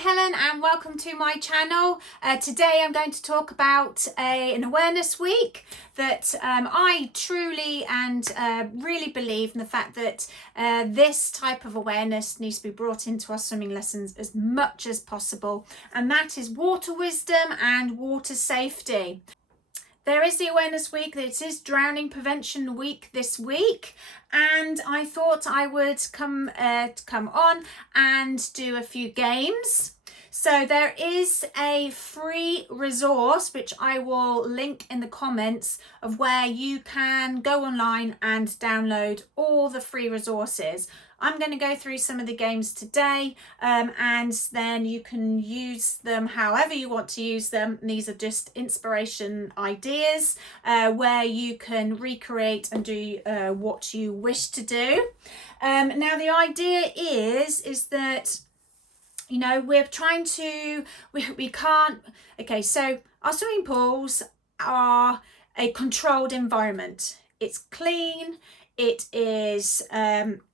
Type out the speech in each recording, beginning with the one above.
Helen and welcome to my channel. Today I'm going to talk about an awareness week that I truly and really believe in the fact that this type of awareness needs to be brought into our swimming lessons as much as possible, and that is water wisdom and water safety. There is the awareness week. It is drowning prevention week this week, and I thought I would come on and do a few games. So there is a free resource which I will link in the comments of where you can go online and download all the free resources. I'm going to go through some of the games today, and then you can use them however you want to use them. These are just inspiration ideas where you can recreate and do what you wish to do. Now the idea is that, you know, we're trying to, we can't, okay, so our swimming pools are a controlled environment. It's clean. It is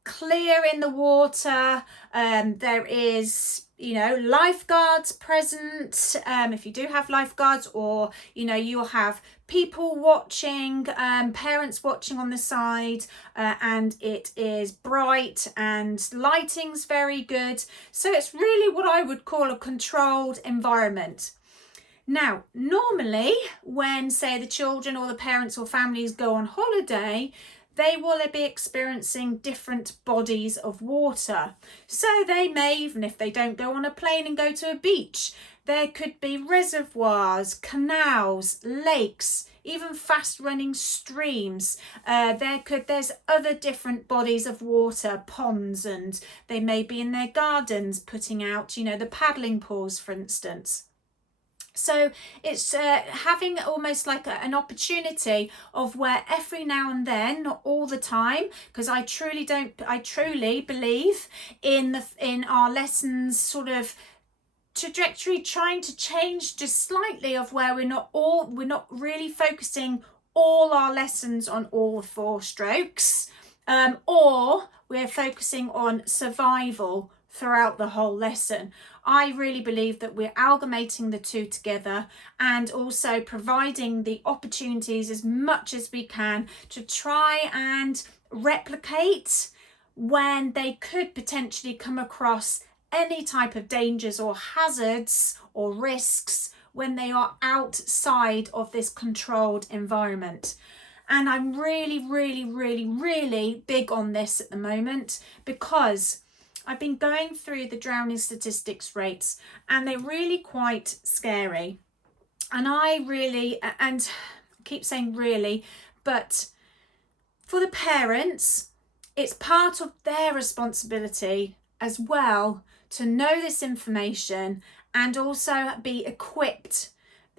clear in the water. There is, you know, lifeguards present. If you do have lifeguards, or, you know, you'll have people watching, parents watching on the side, and it is bright and lighting's very good. So it's really what I would call a controlled environment. Now, normally when, say, the children or the parents or families go on holiday, they will be experiencing different bodies of water. So they may, even if they don't go on a plane and go to a beach, there could be reservoirs, canals, lakes, even fast running streams. There's other different bodies of water, ponds, and they may be in their gardens putting out, you know, the paddling pools, for instance. So it's having almost like an opportunity of where every now and then, not all the time, because I truly believe in our lessons sort of trajectory, trying to change just slightly of where we're not really focusing all our lessons on all 4 strokes, or we're focusing on survival throughout the whole lesson. I really believe that we're amalgamating the 2 together, and also providing the opportunities as much as we can to try and replicate when they could potentially come across any type of dangers or hazards or risks when they are outside of this controlled environment. And I'm really big on this at the moment, because I've been going through the drowning statistics rates, and they're really quite scary. And I keep saying really, but for the parents, it's part of their responsibility as well to know this information, and also be equipped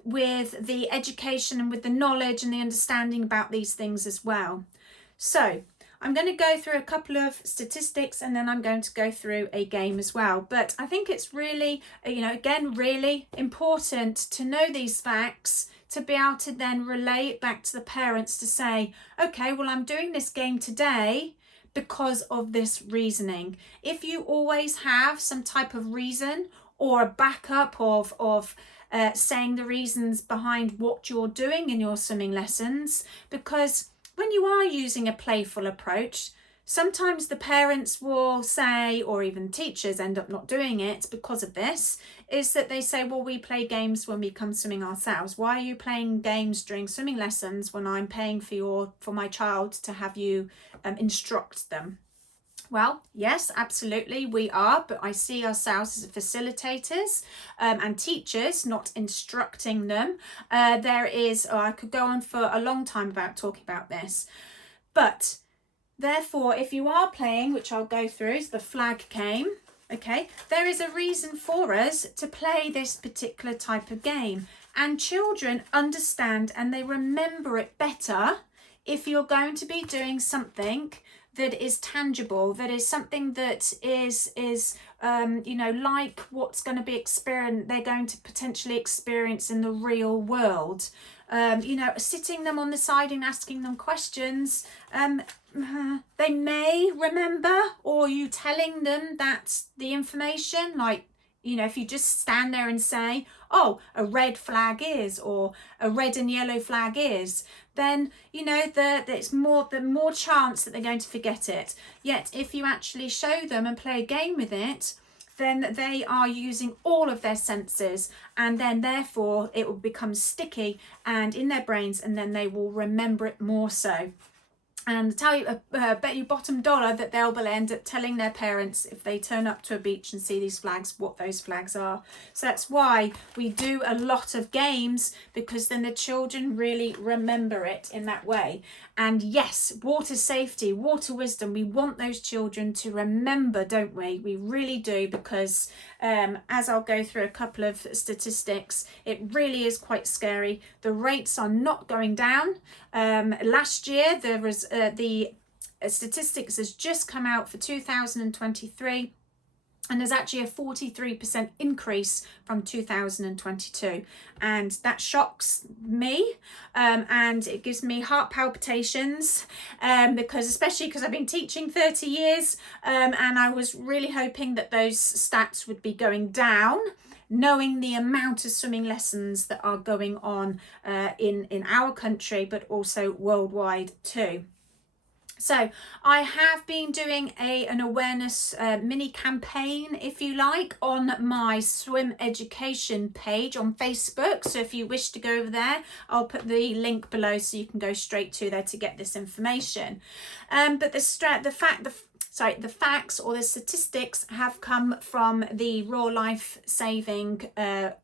with the education and with the knowledge and the understanding about these things as well. So I'm going to go through a couple of statistics, and then I'm going to go through a game as well. But I think it's really, you know, again, really important to know these facts, to be able to then relay it back to the parents to say, okay, well, I'm doing this game today because of this reasoning. If you always have some type of reason or a backup of saying the reasons behind what you're doing in your swimming lessons, because when you are using a playful approach, sometimes the parents will say, or even teachers end up not doing it because of this, is that they say, well, we play games when we come swimming ourselves. Why are you playing games during swimming lessons when I'm paying for my child to have you instruct them? Well, yes, absolutely, we are, but I see ourselves as facilitators and teachers, not instructing them. I could go on for a long time about talking about this, but therefore, if you are playing, which I'll go through, is the flag game, okay, there is a reason for us to play this particular type of game, and children understand and they remember it better if you're going to be doing something that is tangible, that is something that is you know, like what's going to be they're going to potentially experience in the real world. You know, sitting them on the side and asking them questions, they may remember, or you telling them that's the information, like You know, if you just stand there and say, oh, a red flag is, or a red and yellow flag is, then, you know, the more chance that they're going to forget it. Yet if you actually show them and play a game with it, then they are using all of their senses, and then therefore it will become sticky and in their brains, and then they will remember it more so. And tell you, bet you bottom dollar that they'll end up telling their parents if they turn up to a beach and see these flags, what those flags are. So that's why we do a lot of games, because then the children really remember it in that way. And yes, water safety, water wisdom, we want those children to remember, don't we? We really do, because as I'll go through a couple of statistics, it really is quite scary. The rates are not going down. Last year there was the statistics has just come out for 2023, and there's actually a 43% increase from 2022, and that shocks me, and it gives me heart palpitations, especially because I've been teaching 30 years, and I was really hoping that those stats would be going down, knowing the amount of swimming lessons that are going on in our country, but also worldwide too. So I have been doing an awareness mini campaign, if you like, on my swim education page on Facebook. So if you wish to go over there, I'll put the link below so you can go straight to there to get this information. But the facts or the statistics have come from the Raw Life Saving, the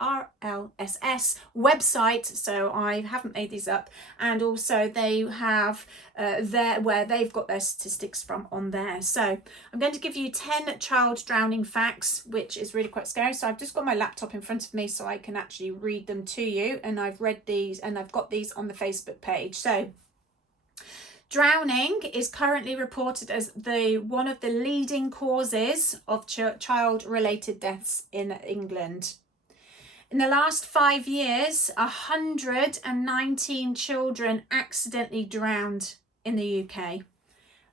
RLSS website, so I haven't made these up, and also they have where they've got their statistics from on there. So I'm going to give you 10 child drowning facts, which is really quite scary. So I've just got my laptop in front of me so I can actually read them to you, and I've read these and I've got these on the Facebook page. So drowning is currently reported as one of the leading causes of child-related deaths in England. In the last 5 years, 119 children accidentally drowned in the UK.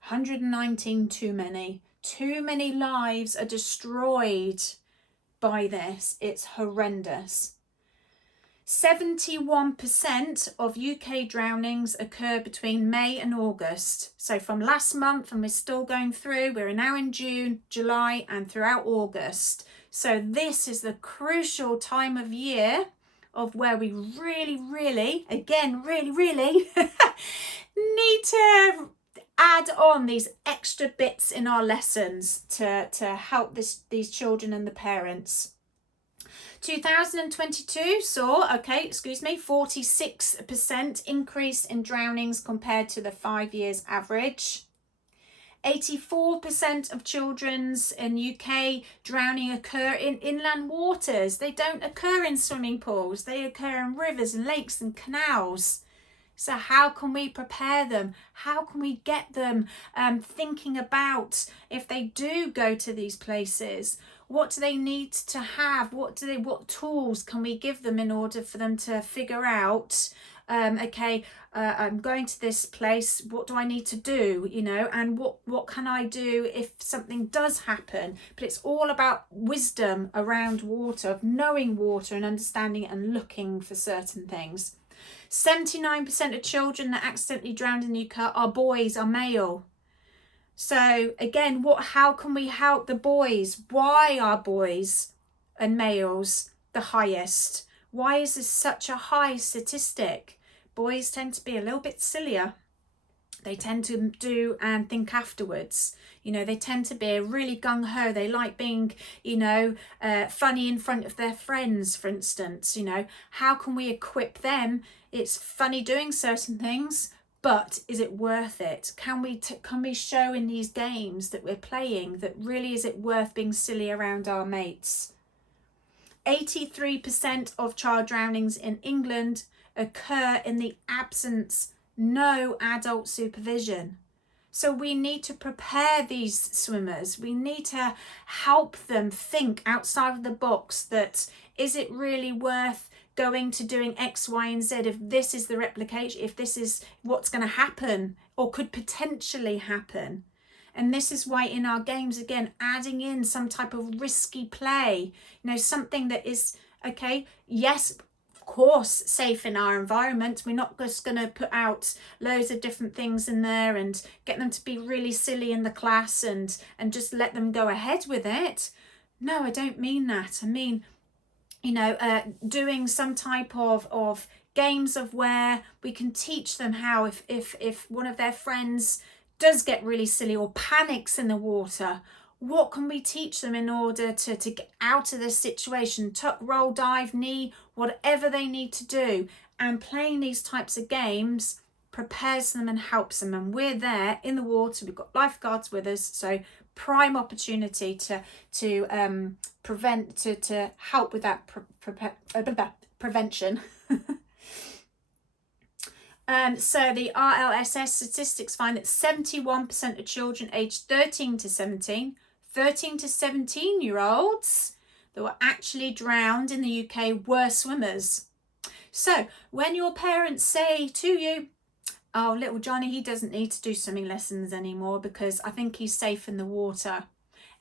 119 too many. Too many lives are destroyed by this. It's horrendous. 71% of UK drownings occur between May and August. So from last month, and we're still going through, we're now in June, July, and throughout August. So this is the crucial time of year of where we really need to add on these extra bits in our lessons to help these children and the parents. 2022 saw, 46% increase in drownings compared to the 5 years average. 84% of children's in UK drowning occur in inland waters. They don't occur in swimming pools. They occur in rivers and lakes and canals. So how can we prepare them? How can we get them thinking about, if they do go to these places, what do they need to have? What tools can we give them in order for them to figure out, I'm going to this place, what do I need to do, and what can I do if something does happen? But it's all about wisdom around water, of knowing water and understanding it and looking for certain things. 79% of children that accidentally drowned in the UK are boys, are male. So again, how can we help the boys? Why are boys and males the highest? Why is this such a high statistic? Boys tend to be a little bit sillier. They tend to do and think afterwards. They tend to be really gung-ho. They like being, funny in front of their friends, for instance. How can we equip them? It's funny doing certain things, but is it worth it? Can we show in these games that we're playing that really is it worth being silly around our mates? 83% of child drownings in England occur in the absence no adult supervision. So we need to prepare these swimmers. We need to help them think outside of the box, that is it really worth going to doing X, Y, and Z if this is the replication, if this is what's going to happen or could potentially happen. And this is why in our games, again, adding in some type of risky play, you know, something that is, okay, yes, of course, safe in our environment. We're not just going to put out loads of different things in there and get them to be really silly in the class and just let them go ahead with it. No, I don't mean that. I mean, you know, doing some type of games of where we can teach them how if one of their friends does get really silly or panics in the water, what can we teach them in order to get out of this situation? Tuck, roll, dive, knee, whatever they need to do. And playing these types of games prepares them and helps them. And we're there in the water. We've got lifeguards with us. So prime opportunity to help with that prevention. So the RLSS statistics find that 71% of children aged 13 to 17-year-olds that were actually drowned in the UK were swimmers. So when your parents say to you, oh, little Johnny, he doesn't need to do swimming lessons anymore because I think he's safe in the water,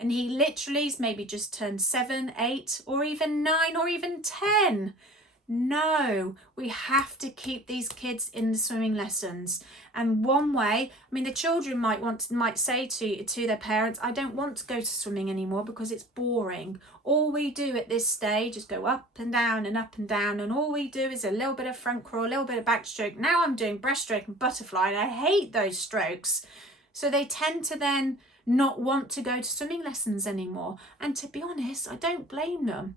and he literally is maybe just turned 7, 8, or even 9, or even 10. No, we have to keep these kids in the swimming lessons. And one way, I mean, the children might say to their parents, I don't want to go to swimming anymore because it's boring. All we do at this stage is go up and down and up and down, and all we do is a little bit of front crawl, a little bit of backstroke. Now I'm doing breaststroke and butterfly, and I hate those strokes. So they tend to then not want to go to swimming lessons anymore. And to be honest, I don't blame them.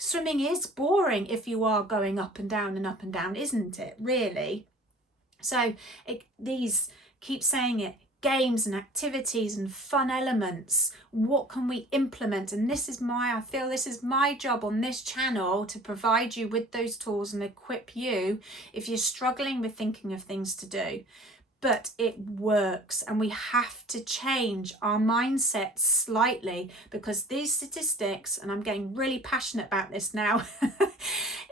Swimming is boring if you are going up and down, isn't it, really? So these, keep saying it, games and activities and fun elements, what can we implement? And I feel this is my job on this channel, to provide you with those tools and equip you if you're struggling with thinking of things to do. But it works, and we have to change our mindset slightly, because these statistics, and I'm getting really passionate about this now,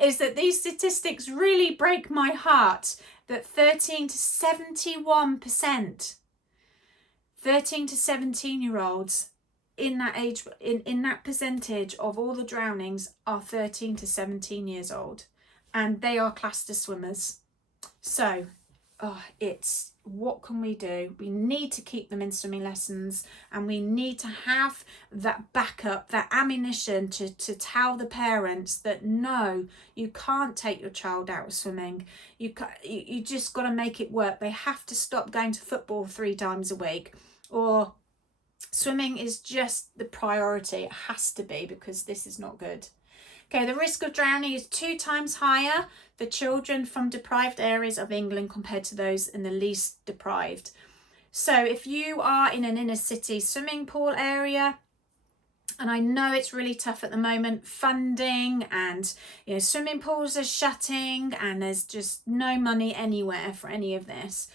is that these statistics really break my heart, that 13 to 17-year-olds in that age, in that percentage of all the drownings are 13 to 17 years old, and they are classed as swimmers. So it's, what can we do? We need to keep them in swimming lessons, and we need to have that backup, that ammunition to tell the parents that no, you can't take your child out of swimming. You just got to make it work. They have to stop going to football 3 times a week, or swimming is just the priority. It has to be, because this is not good. Okay, the risk of drowning is 2 times higher for children from deprived areas of England compared to those in the least deprived. So if you are in an inner city swimming pool area, and I know it's really tough at the moment, funding, and swimming pools are shutting and there's just no money anywhere for any of this.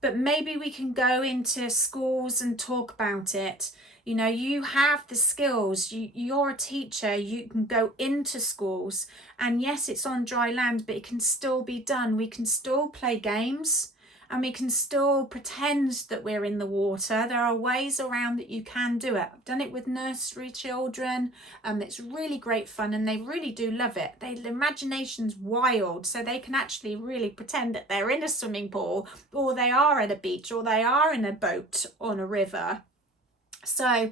But maybe we can go into schools and talk about it. You have the skills, you're a teacher, you can go into schools, and yes, it's on dry land, but it can still be done. We can still play games, and we can still pretend that we're in the water. There are ways around that you can do it. I've done it with nursery children. It's really great fun, and they really do love it. Their imagination's wild, so they can actually really pretend that they're in a swimming pool, or they are at a beach, or they are in a boat on a river. So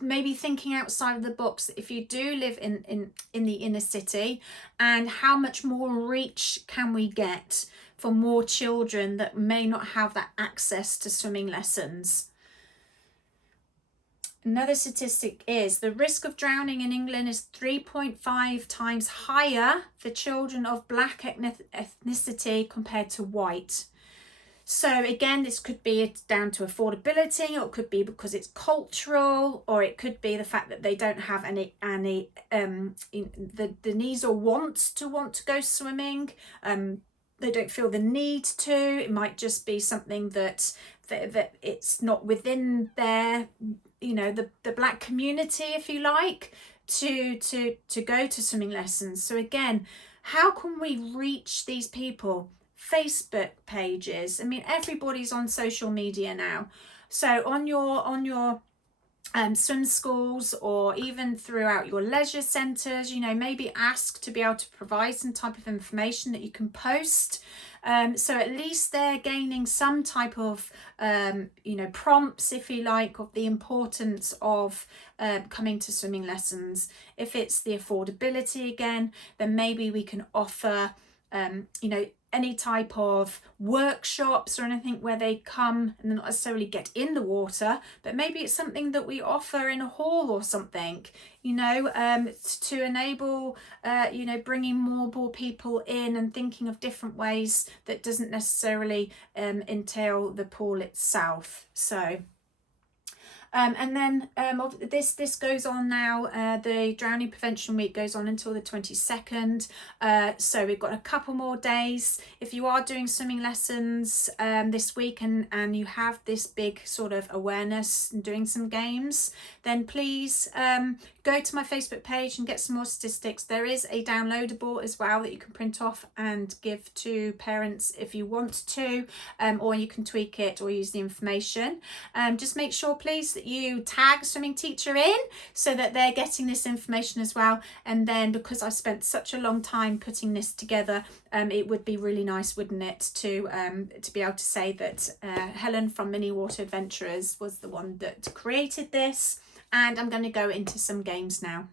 maybe thinking outside of the box, if you do live in the inner city, and how much more reach can we get for more children that may not have that access to swimming lessons. Another statistic is the risk of drowning in England is 3.5 times higher for children of black ethnicity compared to white. So again, this could be it's down to affordability, or it could be because it's cultural, or it could be the fact that they don't have any the needs or wants to go swimming. They don't feel the need to. It might just be something that it's not within their the black community, if you like, to go to swimming lessons. So again, how can we reach these people? Facebook pages. I mean, everybody's on social media now. So on your swim schools, or even throughout your leisure centres, you know, maybe ask to be able to provide some type of information that you can post. So at least they're gaining some type of, you know, prompts, if you like, of the importance of coming to swimming lessons. If it's the affordability again, then maybe we can offer, you know, any type of workshops or anything where they come and not necessarily get in the water, but maybe it's something that we offer in a hall or something, you know, to enable, you know, bringing more people in and thinking of different ways that doesn't necessarily entail the pool itself. So and then this goes on now, the Drowning Prevention Week goes on until the 22nd, so we've got a couple more days. If you are doing swimming lessons this week and you have this big sort of awareness and doing some games, then please go to my Facebook page and get some more statistics. There is a downloadable as well that you can print off and give to parents if you want to, or you can tweak it or use the information. Just make sure please that you tag swimming teacher in so that they're getting this information as well. And then, because I've spent such a long time putting this together, it would be really nice, wouldn't it, to be able to say that Helen from Mini Water Adventurers was the one that created this. And I'm going to go into some games now.